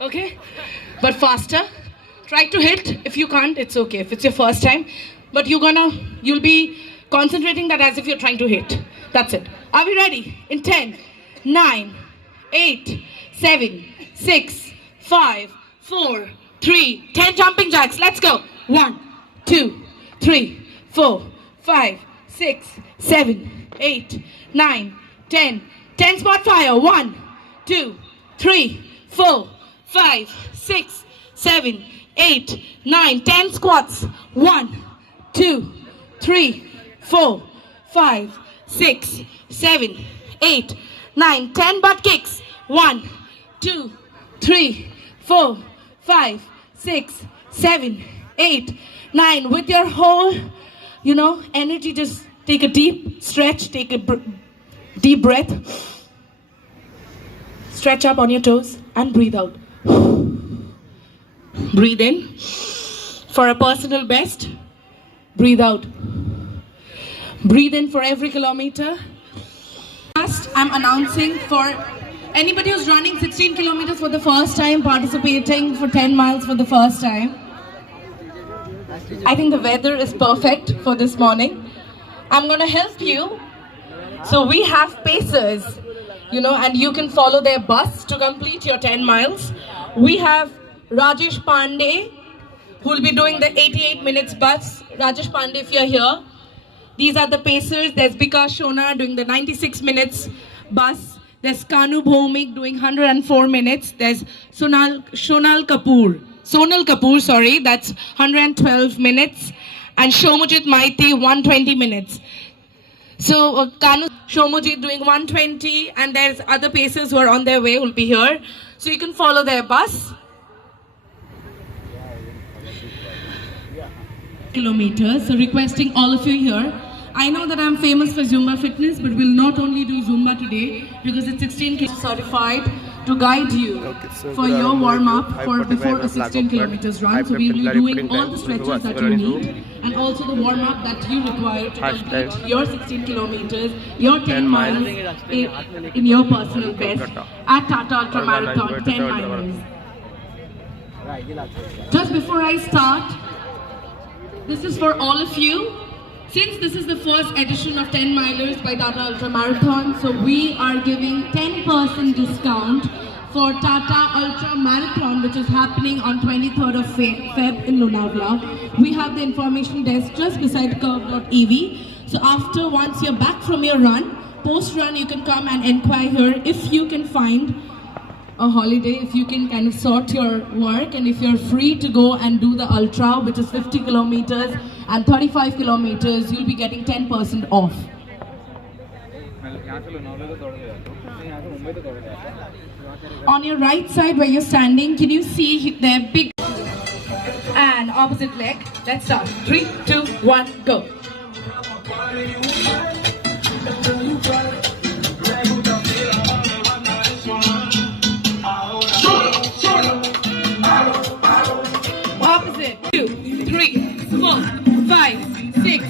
Okay? But faster. Try to hit. If you can't, it's okay. If it's your first time. But you'll be concentrating that as if you're trying to hit. That's it. Are we ready? In 10, 9, 8, 7, 6, 5, 4, 3, 10 jumping jacks. Let's go. 1, 2, 3, 4, 5, 6, 7, 8, 9, 10. 10 spot fire. 1, 2, 3, 4, 5, 6, 7, 8, 9. 10 squats. 1, 2, 3, 4, 5, 6, 7, 8, 9. 10 butt kicks. 1, 2, 3, 4, 5, 6, 7, 8, 9. With your whole, energy, just take a deep stretch, take a deep breath. Stretch up on your toes and breathe out. Breathe in for a personal best. Breathe out. Breathe in for every kilometer. First, I'm announcing for anybody who's running 16 kilometers for the first time, participating for 10 miles for the first time. I think the weather is perfect for this morning. I'm going to help you. So we have pacers, and you can follow their bus to complete your 10 miles. We have Rajesh Pandey, who will be doing the 88 minutes bus. Rajesh Pandey, if you're here. These are the pacers. There's Bika Shona doing the 96 minutes bus. There's Kanu Bhomik doing 104 minutes. There's Sonal Kapoor, that's 112 minutes. And Shomujit Maiti, 120 minutes. So Kanu Shomujit doing 120, and there's other pacers who are on their way, will be here. So you can follow their bus. Kilometers. So requesting all of you here. I know that I'm famous for Zumba fitness, but we'll not only do Zumba today because it's 16 km certified to guide you for your warm-up for before a 16 kilometers run. So we'll be doing all the stretches that you need and also the warm-up that you require to complete your 16 kilometers, your 10 miles in your personal best at Tata Ultra Marathon 10 miles. Just before I start, this is for all of you. Since this is the first edition of 10 milers by Tata Ultra Marathon, so we are giving 10% discount for Tata Ultra Marathon, which is happening on 23rd of Feb in Lonavala. We have the information desk just beside curve.ev. So once you're back from your run, post-run, you can come and inquire here if you can find a holiday, if you can kind of sort your work, and if you're free to go and do the ultra, which is 50 kilometers and 35 kilometers, you'll be getting 10% off. On your right side where you're standing, can you see their big and opposite leg? Let's start. 3, 2, 1, go. Opposite. 2, 3, 4, 5, 6,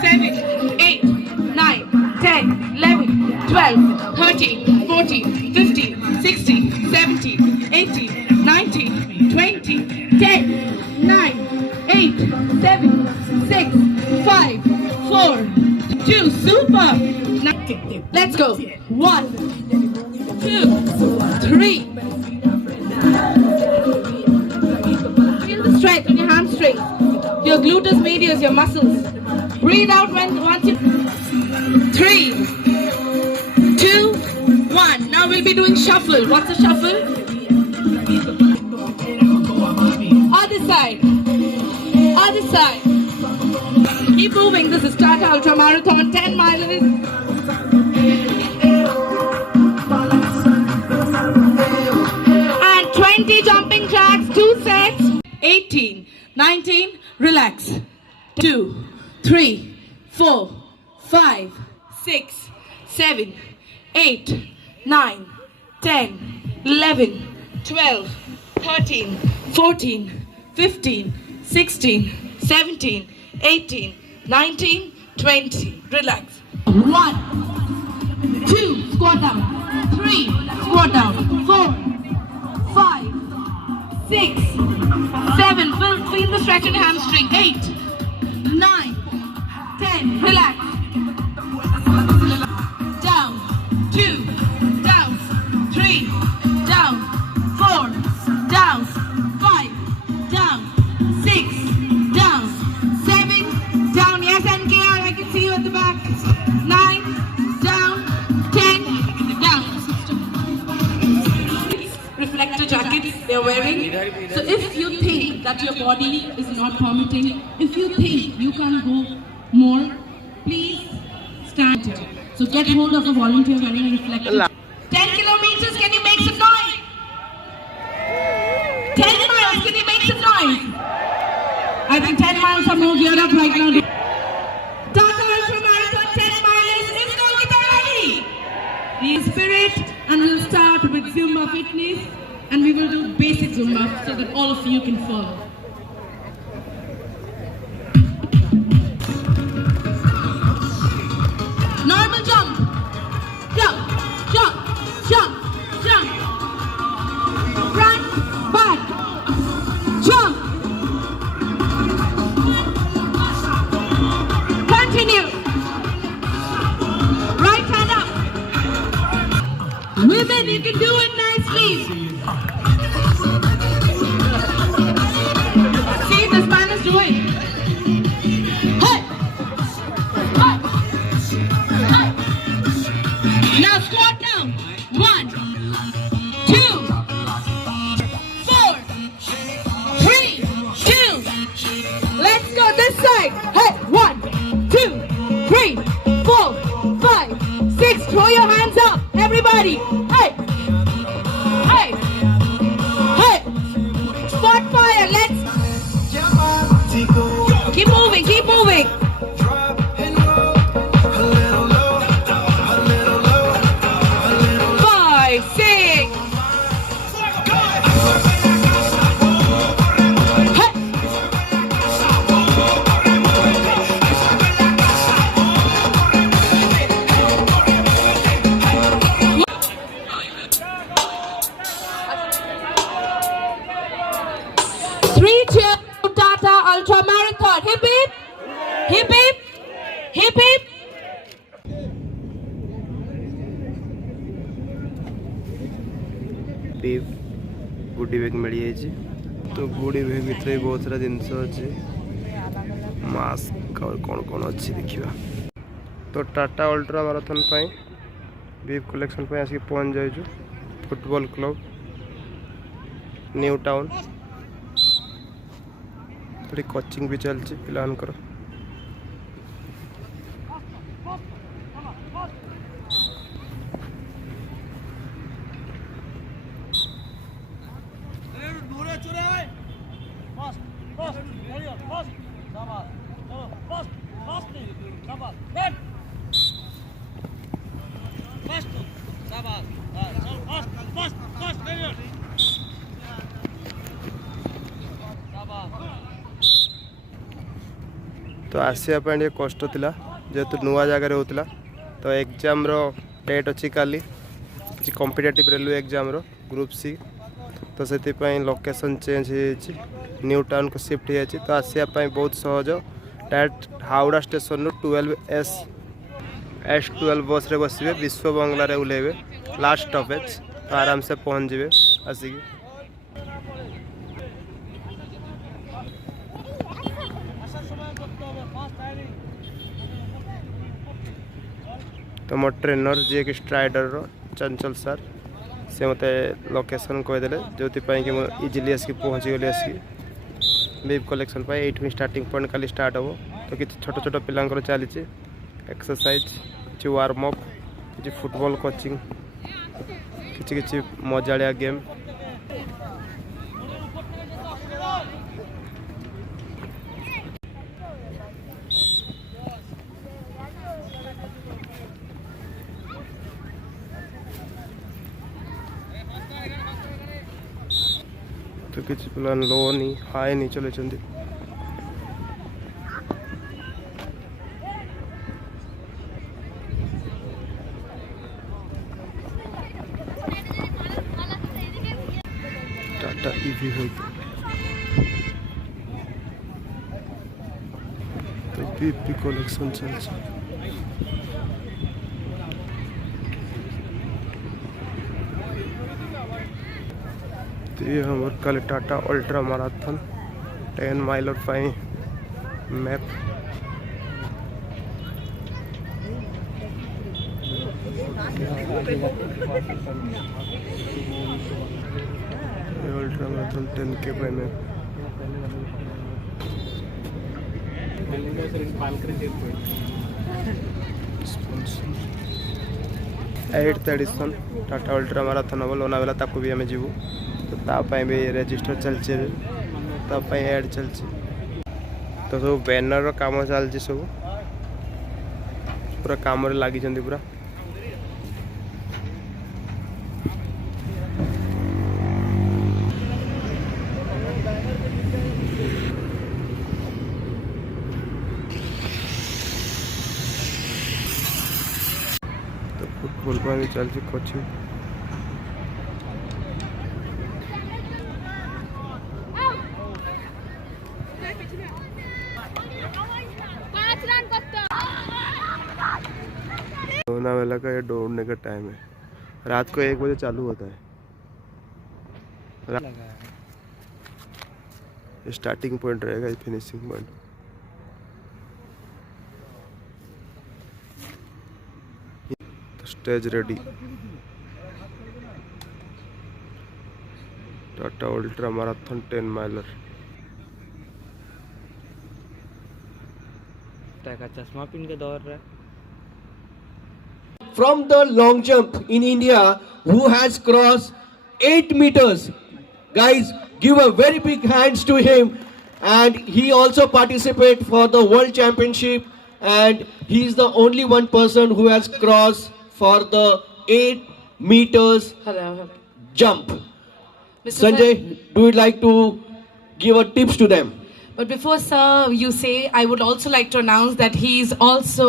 7, 8, 9, 10, 11, 12, 13, 14, 15, 16, 17, 18, 19, 20, 10, 9, 8, 7, 6, 5, 4, 2, super. Let's go. 1, 2, 3. Feel the stretch in your hamstrings, your gluteus medius, your muscles. Breathe out once you. 3, 2, 1. Now we'll be doing shuffle. What's a shuffle? Other side. Other side. Keep moving. This is Tata Ultra Marathon 10 milers. And 20 jumping jacks, 2 sets. 18, 19, relax. 2, 3, 4, 5, 6, 7, 8, 9, 10, 11, 12, 13, 14, 15, 16, 17, 18, 19, 20. Relax. 1, 2, squat down. 3, squat down. 4, 5, 7. Feel the stretch in your hamstring. 8, 9, 10. Relax. Down. 2. Down. 3. Down. 4. Down. 5. Down. 6. Down. 7. Down. Yes, NKR. I can see you at the back. 9. Down. 10. Down. Reflector jackets they're wearing. So if you think that your body is not permitting, if you think you can't go more, please stand here. So get hold of a volunteer wearing a reflector. 10 kilometers, can you make some noise? 10 miles, can you make some noise? I think 10 miles are more geared up right now. Tata Ultra Marathon 10 miles is Kolkata ready. The spirit, and we'll start with Zumba fitness, and we will do basic Zumba so that all of you can follow. Normal jump, jump, jump, jump, jump, front, back, jump, continue, right hand up, women you can do it nicely, see the Spanish do it. Now squat down. 1, 2, 4, 3, 2. Let's go this side. Hey, 1, 2, 3, 4, 5, 6. Throw your hands up, everybody. Hey, hey, hey. Spot fire. Let's keep moving. Keep moving. 6. Three cheers to Tata Ultra Marathon. Hip hip, hip hip, hip hip. Gudi bag मिल जाए तो गुडी bag भितर बहुत सारा जिनस अच्छे mask और कौन कौन अच्छी देखा तो Tata ultra marathon bib collection आसिक पहुँच जाइए फुटबॉल क्लब न्यू टाउन थोड़ी कोचिंग भी चलती पिलानकर तो आसवाई कष्ट था जेहेतु नुआ जगार होता तो एग्जाम डेट अच्छी काली competitive railway exam group C तो से लोकेशन चेंज हो न्यू टाउन को शिफ्ट हो तो आसवाई बहुत सहज डायरेक्ट हावड़ा स्टेशन रू 12S12 बस रे बसवे विश्व बंगला रे ओह्लेबे लास्ट स्टॉपेज तो आराम से पहुँच जाए आसिक तो मो ट्रेनर जी कि स्ट्राइडर चंचल सर से मत लोकेशन कहीदे जो कि मुझे इजिली आसिक पहुँची गली आसिक बीफ कलेक्शन ये स्टार्टिंग पॉइंट खाली स्टार्ट हो तो किसी छोट छोट पिलांकर चली एक्सरसाइज कि वार्म अप कि फुटबॉल कोचिंग कि मजालिया गेम तो किसी प्लान लो नहीं हाई नहीं चले चंदी टाटा ईवी हो पीपी कलेक्शन चलছে। तो ये हमर कल टाटा अल्ट्रा मैराथन 10 माइलर पाई मैप अल्ट्रा मैराथन 10K पाई मैप 8th edition Tata ultra marathon हम लोनावेला ताको भी आम जीवु तो तापाई भी रजिस्टर चलছে तापाई ऐड चलছে तो सब बैनर काम चलছে सब पूरा काम रे लागि जंदी पूरा फुटबॉल पानी चलছে कोचिंग लोनावाला का ये दौड़ने का टाइम है रात को 1 बजे चालू होता है स्टार्टिंग पॉइंट रहेगा finishing point stage ready Tata ultra marathon 10 Mylar चश्मा पिन के दौड़ रहा है from the long jump in India who has crossed 8 meters. Guys, give a very big hands to him. And he also participate for the World Championship and he is the only one person who has crossed for the 8 meters Hello. jump. Mr. Sanjay, do you like to give a tips to them? But before, sir, you say, I would also like to announce that he is also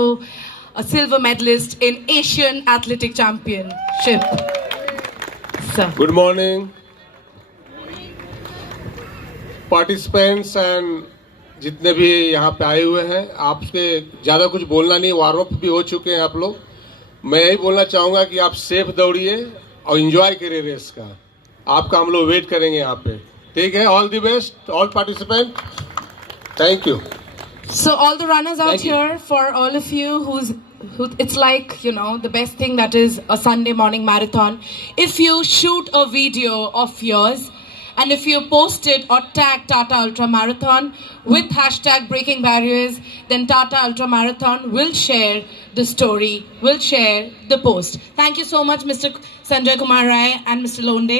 a silver medalist in Asian Athletic Championship. Sir. Good morning, participants and जितने भी यहाँ पे आए हुए हैं। आपसे ज़्यादा कुछ बोलना नहीं, वार्म अप भी हो चुके हैं आप लोग। मैं यही बोलना चाहूँगा कि आप सेफ दौड़िए और एंजॉय करिए रेस का। आपका हम लोग वेट करेंगे यहाँ पे, ठीक है? All the best, all participant, thank you. So all the runners out here, for all of you who it's like, you know, the best thing that is a Sunday morning marathon. If you shoot a video of yours and if you post it or tag Tata Ultra Marathon with hashtag Breaking Barriers, then Tata Ultra Marathon will share the story, will share the post. Thank you so much, Mr. Sanjay Kumar Rai and Mr. Londe.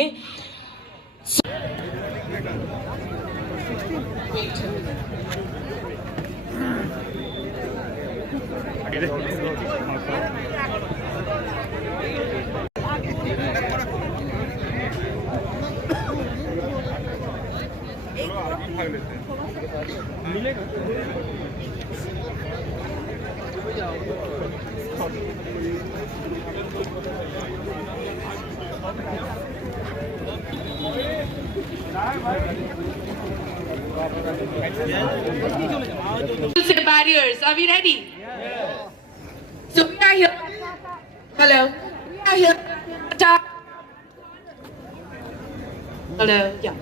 Barriers. Are we ready? Yeah. So we are here. Hello. We are here. Hello. Yeah.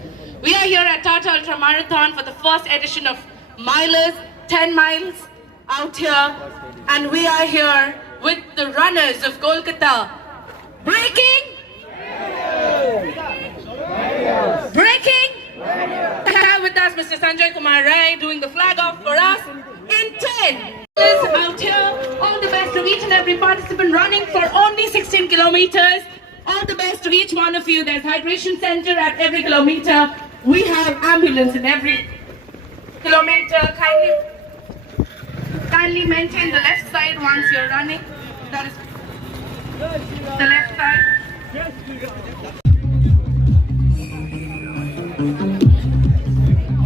We are here at Tata Ultra Marathon for the first edition of Milers, 10 miles out here, and we are here with the runners of Kolkata. Breaking. Breaking. We have with us Mr. Sanjay Kumar Rai doing the flag off for us in 10. Out here, all the best to each and every participant running for only 16 kilometers. All the best to each one of you. There's hydration center at every kilometer. We have ambulance in every kilometer. Kindly maintain the left side once you're running. That is the left side.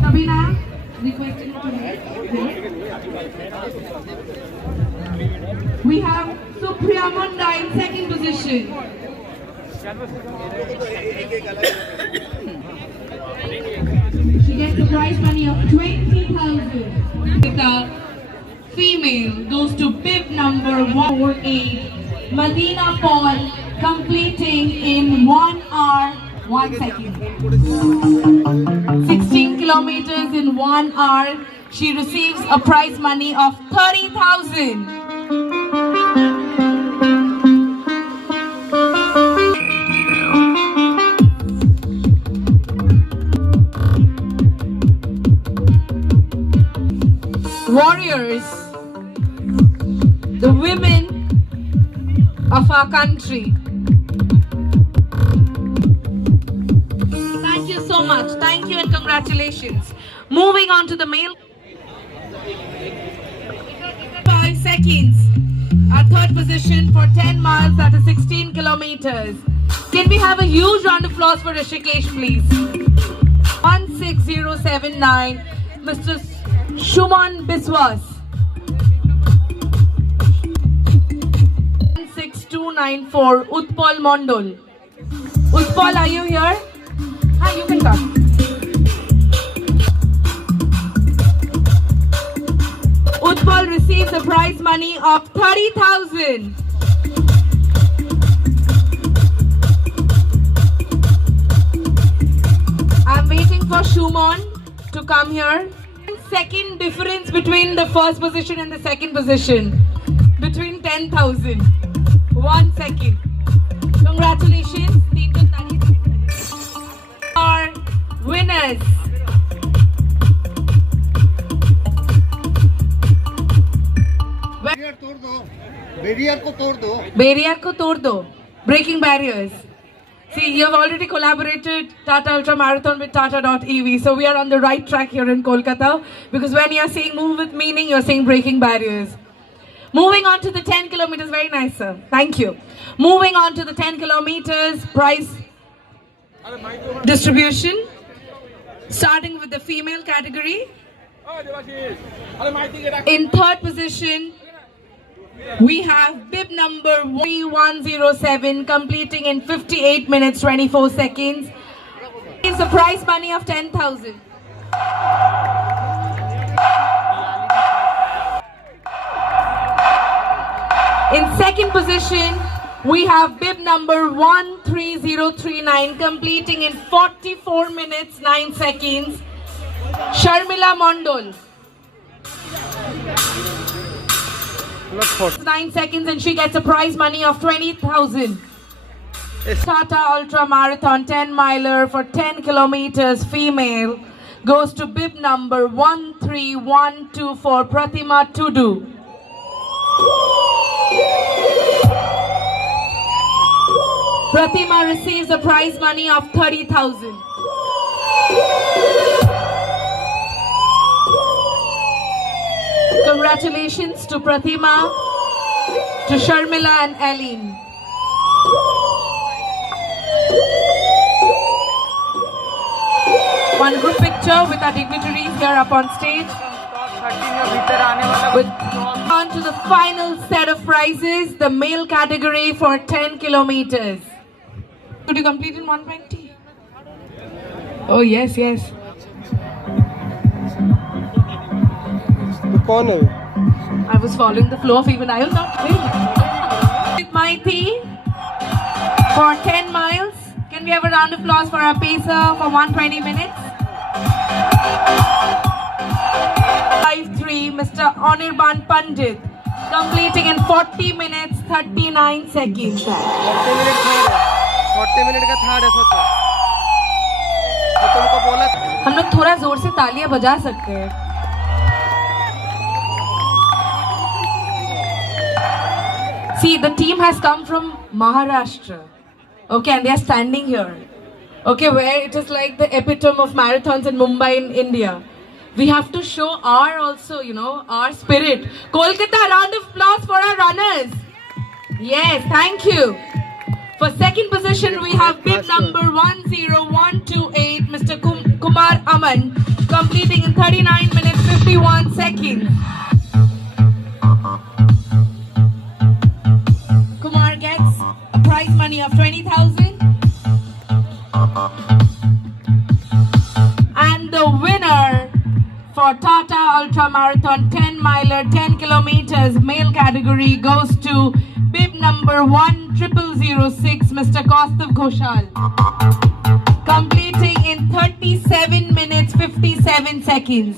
Sabina, requesting to we have Supriya Munda in second position. She gets a prize money of 20,000 with a female goes to bib number 148, Madina Paul, completing in 1 hour 1 second. 16 kilometers in 1 hour. She receives a prize money of 30,000. Warriors, the women of our country. Thank you so much. Thank you and congratulations. Moving on to the male. 5 seconds. Our third position for 10 miles, that is 16 kilometers. Can we have a huge round of applause for Rishikesh, please? 16079, Mr. Shuman Biswas. 16294, Utpal Mondol. Utpal, are you here? Hi, you can come. Utpal receives a prize money of 30,000. I'm waiting for Shuman to come here. Second difference between the first position and the second position, between 10,000. 1 second. Congratulations. Our winners. Barrier ko tod do. Breaking barriers. See, you have already collaborated Tata Ultra Marathon with Tata.ev. So we are on the right track here in Kolkata. Because when you are saying move with meaning, you are saying breaking barriers. Moving on to the 10 kilometers. Very nice, sir. Thank you. Moving on to the 10 kilometers prize distribution. Starting with the female category. In third position, we have bib number 3107, completing in 58 minutes 24 seconds. It's a prize money of 10,000. In second position, we have bib number 13039, completing in 44 minutes 9 seconds. Sharmila Mondol. 9 seconds and she gets a prize money of 20,000. Tata Ultra Marathon 10 miler for 10 kilometers female goes to bib number 13124, Pratima Tudu. Pratima receives a prize money of 30,000. Congratulations to Pratima, to Sharmila and Aline. One group picture with our dignitaries here up on stage. On to the final set of prizes, the male category for 10 kilometers. Could you complete in 120? Oh yes, yes. I was following the flow of even I was not really. With Maiti for 10 miles. Can we have a round of applause for our pacer for 120 minutes? 5-3, Mr. Anirban Pandit, completing in 40 minutes 39 seconds. 40 minute का third है सोचो तो तुमको बोला हम लोग थोड़ा जोर से तालियां बजा सकते हैं. See, the team has come from Maharashtra, okay, and they are standing here, okay, where it is like the epitome of marathons in Mumbai in India. We have to show our also, you know, our spirit. Kolkata, round of applause for our runners. Yes, thank you. For second position, we have bib number 10128, Mr. Kumar Aman, completing in 39 minutes 51 seconds. Kumar gets a prize money of 20,000. And the winner for for Tata Ultra Marathon 10 miler 10 kilometers male category goes to bib number 10006, Mr. Kaustav Ghoshal, completing in 37 minutes 57 seconds.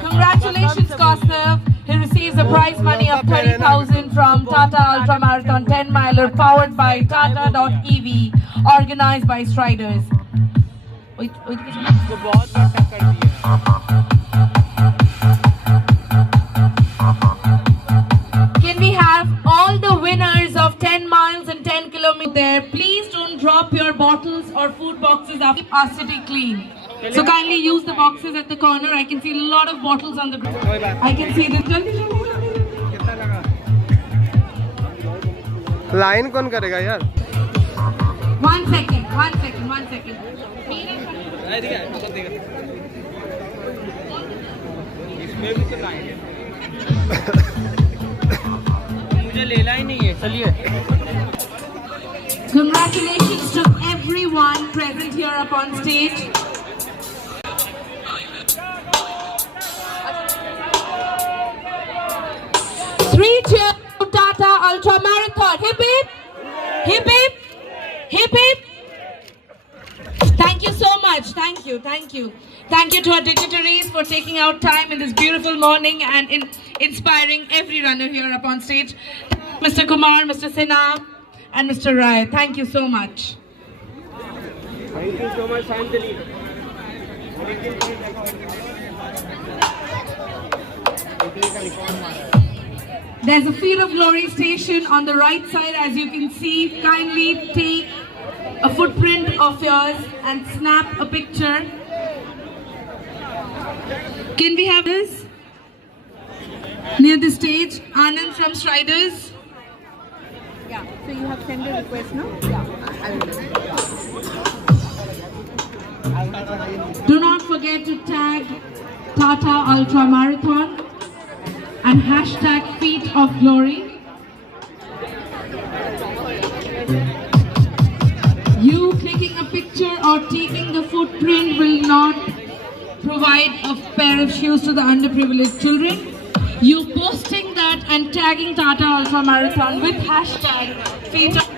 Congratulations, Kaustav. He receives a prize money of 30,000 from Tata Ultra Marathon 10 miler powered by Tata.ev, organized by Striders. Can we have all the winners of 10 miles and 10 kilometers there? Please don't drop your bottles or food boxes up. Keep our city clean. So kindly use the boxes at the corner. I can see a lot of bottles on the ground. I can see this. Line कौन करेगा यार? One second. इसमें भी तो line है। मुझे लेना ही नहीं है, चलिए। Congratulations to everyone present here up on stage. Three cheers to Tata Ultra Marathon. Hip hip, hip hip, hip hip. Thank you so much. Thank you. Thank you to our dignitaries for taking out time in this beautiful morning and inspiring every runner here up on stage. Mr. Kumar, Mr. Sinha, and Mr. Rai. Thank you so much. Thank you so much, Santali. There's a Field of Glory station on the right side, as you can see. Kindly take a footprint of yours and snap a picture. Can we have this? Near the stage, Anand from Striders. Yeah, so you have sent a request now? Yeah, I will. Do not forget to tag Tata Ultra Marathon and hashtag Feet of Glory. You clicking a picture or taking the footprint will not provide a pair of shoes to the underprivileged children. You posting that and tagging Tata Ultra Marathon with hashtag Feet of.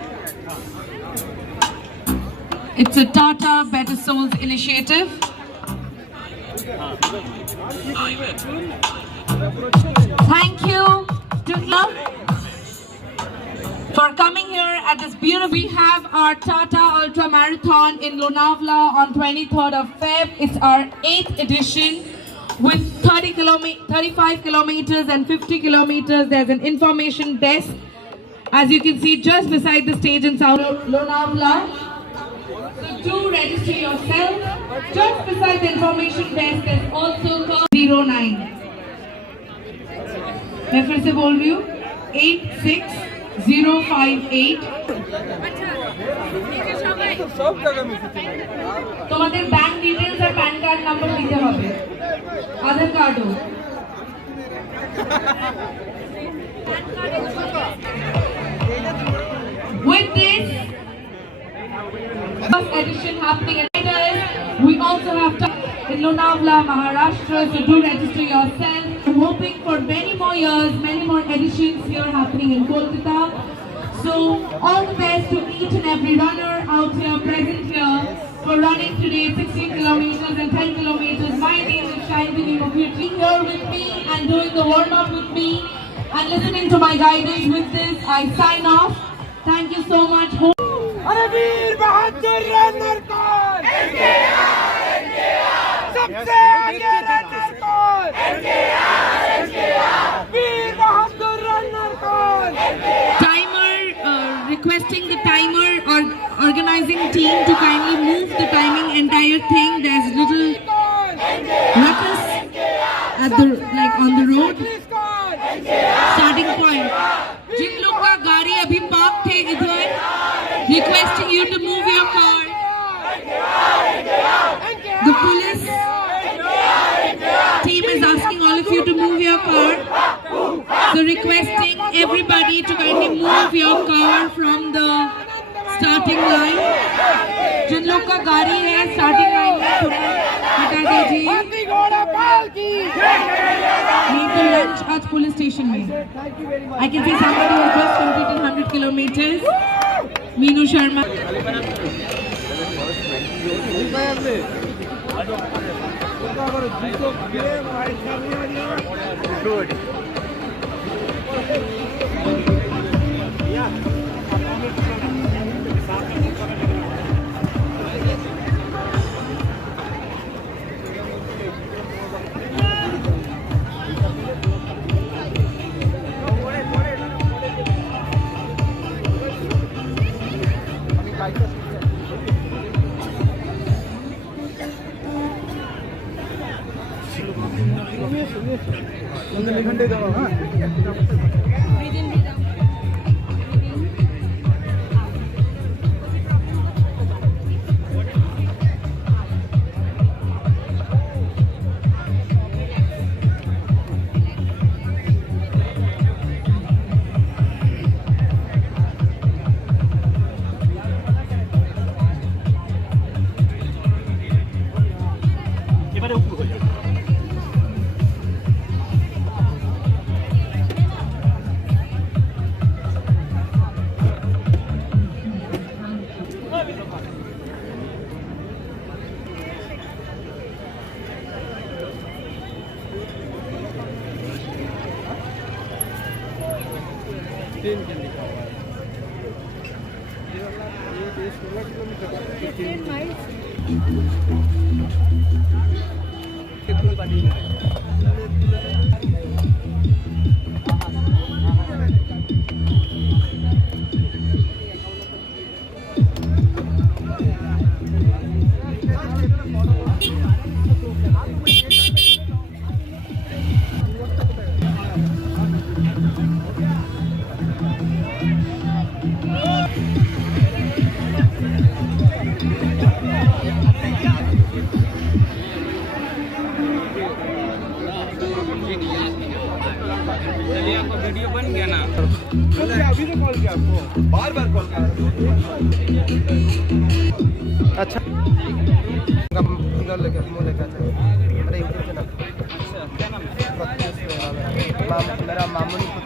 It's a Tata Better Souls initiative. Thank you to you for coming here at this beautiful. We have our Tata Ultra Marathon in Lonavala on 23rd of Feb. It's our 8th edition with 35 kilometers and 50 kilometers. There's an information desk, as you can see, just beside the stage in South Lonavala. So do register yourself. Just beside the information desk, there's also 09. मैं फिर से बोल रही हूँ 86058 তোমাদের bank details আর pan card number দিতে হবে আধার কার্ডও with this first edition happening at we also have in Lonavala, Maharashtra, so do register yourself. I'm hoping for many more years, many more editions here happening in Kolkata. So all the best to each and every runner out here, present here, for running today 16 kilometers and 10 kilometers. My name is Shaintini Mukherjee. Here with me and doing the warm-up with me and listening to my guidance with this, I sign off. Thank you so much. अरे वीर बहादुर runner कौन? सबसे आगे runner कौन? वीर बहादुर runner कौन? Timer, requesting the timer or organizing team to kindly move the timing entire thing. There's little ruckus at the on the road. Starting point. जिन लोग का गाड़ी अभी पार्क थे इधर, requesting you to move your car. The police team is asking all of you to move your car. So requesting everybody to kindly move your car from the starting line. जिन लोग का गाड़ी है starting line में थोड़ा हटा यादव जी हाथी घोड़ा पाल की need to lunch at police station में. I can see somebody who has just completed 100 kilometers. Meenu Sharma. Video बन गया ना। अभी तो कॉल किया आपको, बार बार कॉल किया। अच्छा लेके मुँह लेके अरे यूट्यूब चैनल क्या नाम है? मेरा मामूली खुद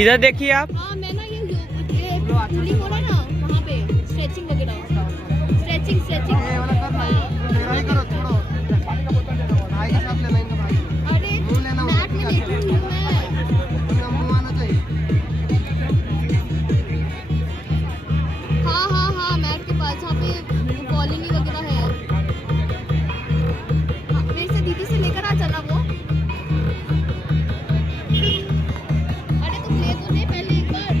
इधर देखिए आप। हाँ मैं ना ये पुलिंग हो रहा है ना वहाँ पे स्ट्रेचिंग वगैरह स्ट्रेचिंग अरे मैट में लेटी हूँ मैं हाँ मैट के पास जहाँ पे बॉलिंग वगैरह है। मेरे से दीदी से लेकर आ जाना वो। अरे तुम ले तो नहीं पहले एक बार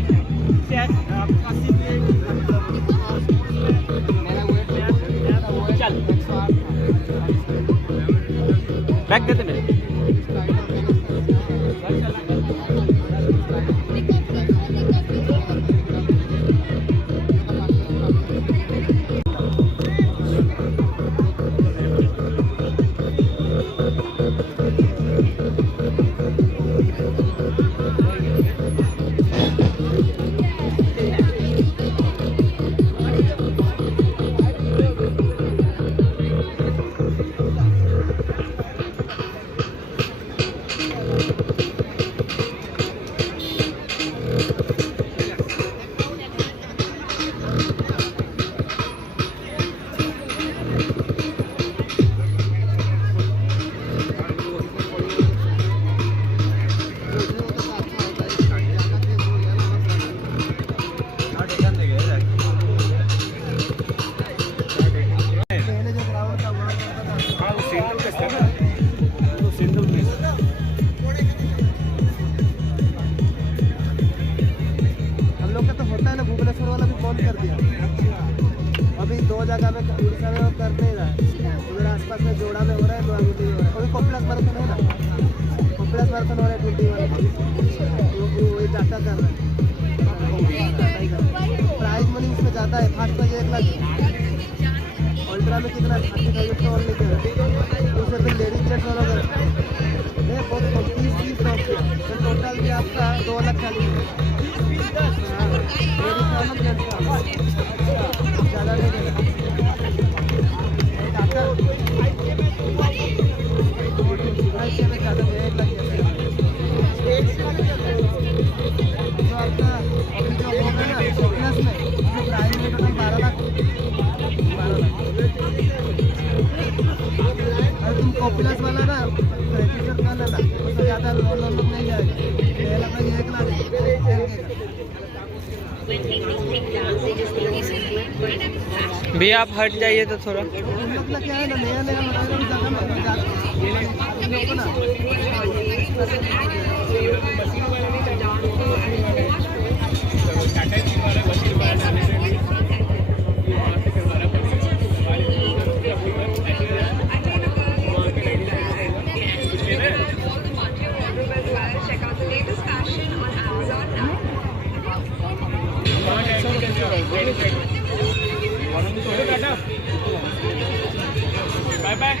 बैग देते मेरे। वो कर नहीं रहा है। उधर आसपास में जोड़ा में हो रहा है, तो आगे नहीं हो रहा है। अभी कपिलास मैराथन है ना, कपिलास मैराथन हो रहा है 21 वो वही टाटा कर रहा है। प्राइज मनी उसमें ज़्यादा है, फास्ट प्राइज 1 लाख। अल्ट्रा में कितना 30,000 का ऑनली कर उससे फिर लेडीज जेट वाला कर बहुत 30 तो टोटल भी आपका 2 लाख 40 ज़्यादा नहीं देना। ऐसे में ज़्यादा 1 लाख जो आपका अभी जो हो गया ना प्लस में जो प्राइस में टोटल 12 लाख। और तुम कॉपिलस वाला ना रजिस्टर कर लेना, उससे ज़्यादा लोन नहीं जाएगा। 1 लाख में 1 लाख भैया आप हट जाइए तो थोड़ा। उन लोग का क्या है ना, नया नया मटेरियल भी ज़्यादा ना बाय बाय।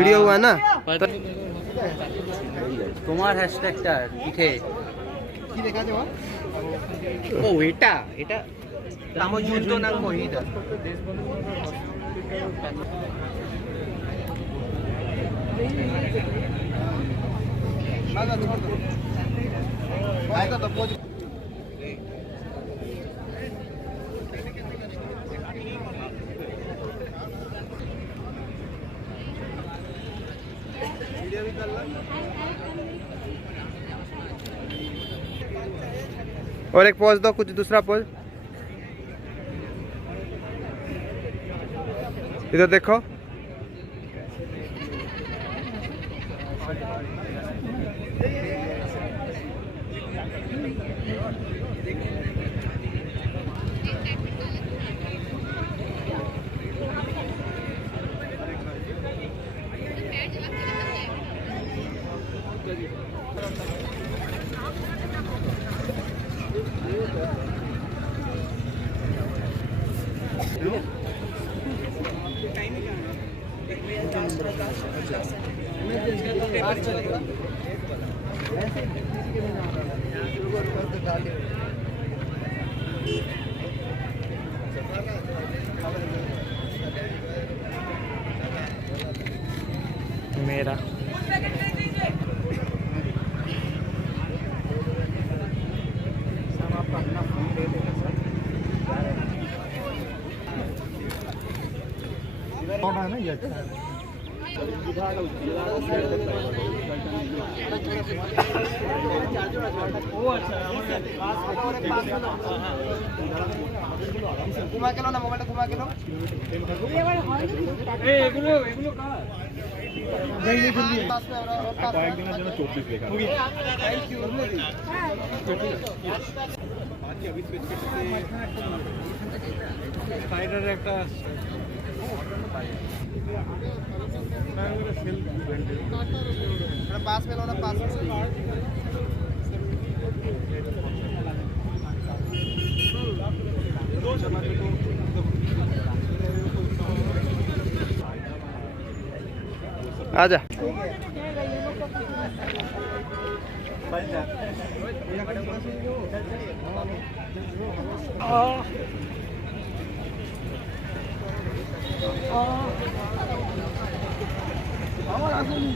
वीडियो हुआ ना তোমার হ্যাশট্যাগটা লিখে কি লেখা আছে ও এটা এটা Tamo junto ng corrida. आएगा तो पहुंच वीडियो भी कर लो। और एक पोज दो, कुछ दूसरा पोज इधर देखो। मेरा घुमा के लो ना, मोबाइल घुमा के लो। এগুলো এগুলো কার কয়েকদিনের জন্য 24 লেখা। Thank you. স্পাইডার একটা पास में लो ना, पास में। आजा। আমার আসেনি